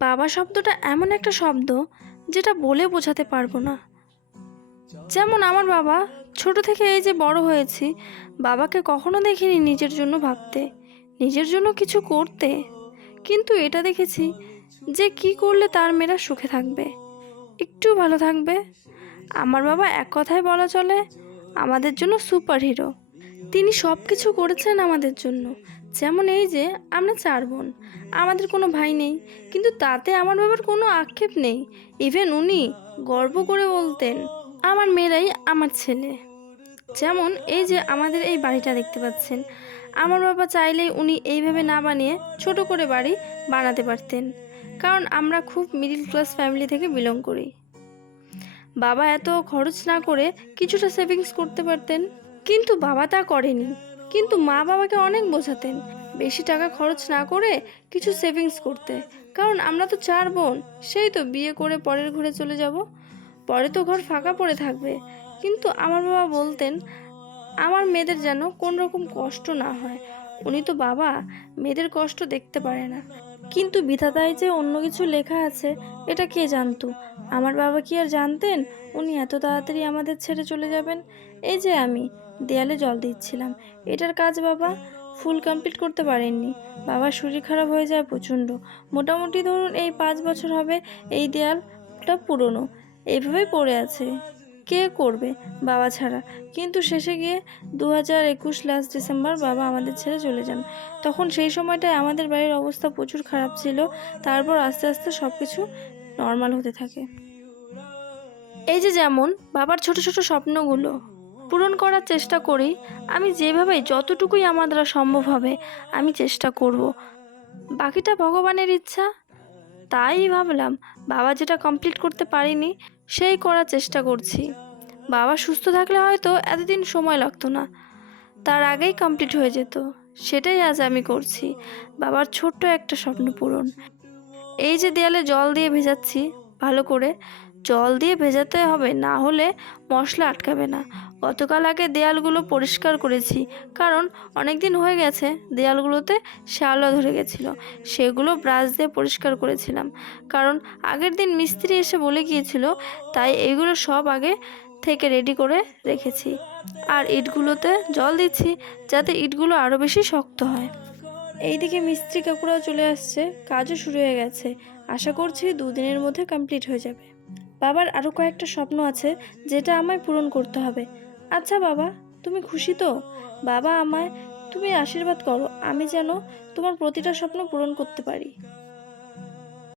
বাবা শব্দটা এমন একটা শব্দ যেটা বলে বোঝাতে পারবো না। যেমন আমার বাবা, ছোট থেকে এই যে বড় হয়েছি, বাবাকে কখনো দেখিনি নিজের জন্য ভাবতে, নিজের জন্য কিছু করতে। কিন্তু এটা দেখেছি যে কি করলে তার মেয়েরা সুখে থাকবে, একটু ভালো থাকবে। আমার বাবা এক কথায় বলা চলে আমাদের জন্য সুপার হিরো। তিনি সব কিছু করেছেন আমাদের জন্য। যেমন এই যে আমরা 4 বোন, আমাদের কোনো ভাই নেই, কিন্তু তাতে আমার বাবার কোনো আক্ষেপ নেই। ইভেন উনি গর্ব করে বলতেন আমার মেয়েরাই আমার ছেলে। যেমন এই যে আমাদের এই বাড়িটা দেখতে পাচ্ছেন, আমার বাবা চাইলেই উনি এইভাবে না বানিয়ে ছোট করে বাড়ি বানাতে পারতেন, কারণ আমরা খুব মিডল ক্লাস ফ্যামিলি থেকে বিলং করি। বাবা এত খরচ না করে কিছুটা সেভিংস করতে পারতেন, কিন্তু বাবা তা করেনি। কিন্তু মা বাবাকে অনেক বোঝাতেন বেশি টাকা খরচ না করে কিছু সেভিংস করতে, কারণ আমরা তো 4 বোন, সেই তো বিয়ে করে পরের ঘরে চলে যাব, পরে তো ঘর ফাঁকা পড়ে থাকবে। কিন্তু আমার বাবা বলতেন আমার মেয়েদের যেন কোন রকম কষ্ট না হয়। উনি তো বাবা, মেয়েদের কষ্ট দেখতে পারে না। কিন্তু বিধাতায় যে অন্য কিছু লেখা আছে এটা কে জানতো? আমার বাবা কি আর জানতেন উনি এত তাড়াতাড়ি আমাদের ছেড়ে চলে যাবেন? এই যে আমি দেয়ালে জল দিচ্ছিলাম, এটার কাজ বাবা ফুল কমপ্লিট করতে পারেননি। বাবার শরীর খারাপ হয়ে যায় প্রচণ্ড। মোটামুটি ধরুন এই 5 বছর হবে এই দেয়ালটা পুরনো, এইভাবেই পড়ে আছে। কে করবে বাবা ছাড়া? কিন্তু শেষে গিয়ে 2021 লাস্ট ডিসেম্বর বাবা আমাদের ছেড়ে চলে যান। তখন সেই সময়টায় আমাদের বাড়ির অবস্থা প্রচুর খারাপ ছিল। তারপর আস্তে আস্তে সব কিছু নর্মাল হতে থাকে। এই যে যেমন বাবার ছোট ছোট স্বপ্নগুলো পূরণ করার চেষ্টা করি। আমি যেভাবে যতটুকুই আমার দ্বারা সম্ভব হবে আমি চেষ্টা করব, বাকিটা ভগবানের ইচ্ছা। তাই ভাবলাম বাবা যেটা কমপ্লিট করতে পারিনি সেই করার চেষ্টা করছি। বাবা সুস্থ থাকলে হয়তো এতদিন সময় লাগতো না, তার আগেই কমপ্লিট হয়ে যেত। সেটাই আজ আমি করছি, বাবার ছোট্ট একটা স্বপ্ন পূরণ। এই যে দেয়ালে জল দিয়ে ভেজাচ্ছি, ভালো করে জল দিয়ে ভেজাতে হবে, না হলে মশলা আটকাবে না। গতকাল আগে দেয়ালগুলো পরিষ্কার করেছি, কারণ অনেক দিন হয়ে গেছে দেয়ালগুলোতে শ্যাওলা ধরে গেছিলো, সেগুলো ব্রাশ দিয়ে পরিষ্কার করেছিলাম। কারণ আগের দিন মিস্ত্রি এসে বলে গিয়েছিল, তাই এইগুলো সব আগে থেকে রেডি করে রেখেছি। আর ইটগুলোতে জল দিচ্ছি যাতে ইটগুলো আরও বেশি শক্ত হয়। এইদিকে মিস্ত্রি কাকুরাও চলে আসছে, কাজও শুরু হয়ে গেছে। আশা করছি 2 দিনের মধ্যে কমপ্লিট হয়ে যাবে। বাবার আরও কয়েকটা স্বপ্ন আছে যেটা আমায় পূরণ করতে হবে। আচ্ছা বাবা, তুমি খুশি তো? বাবা আমায় তুমি আশীর্বাদ করো আমি যেন তোমার প্রতিটা স্বপ্ন পূরণ করতে পারি।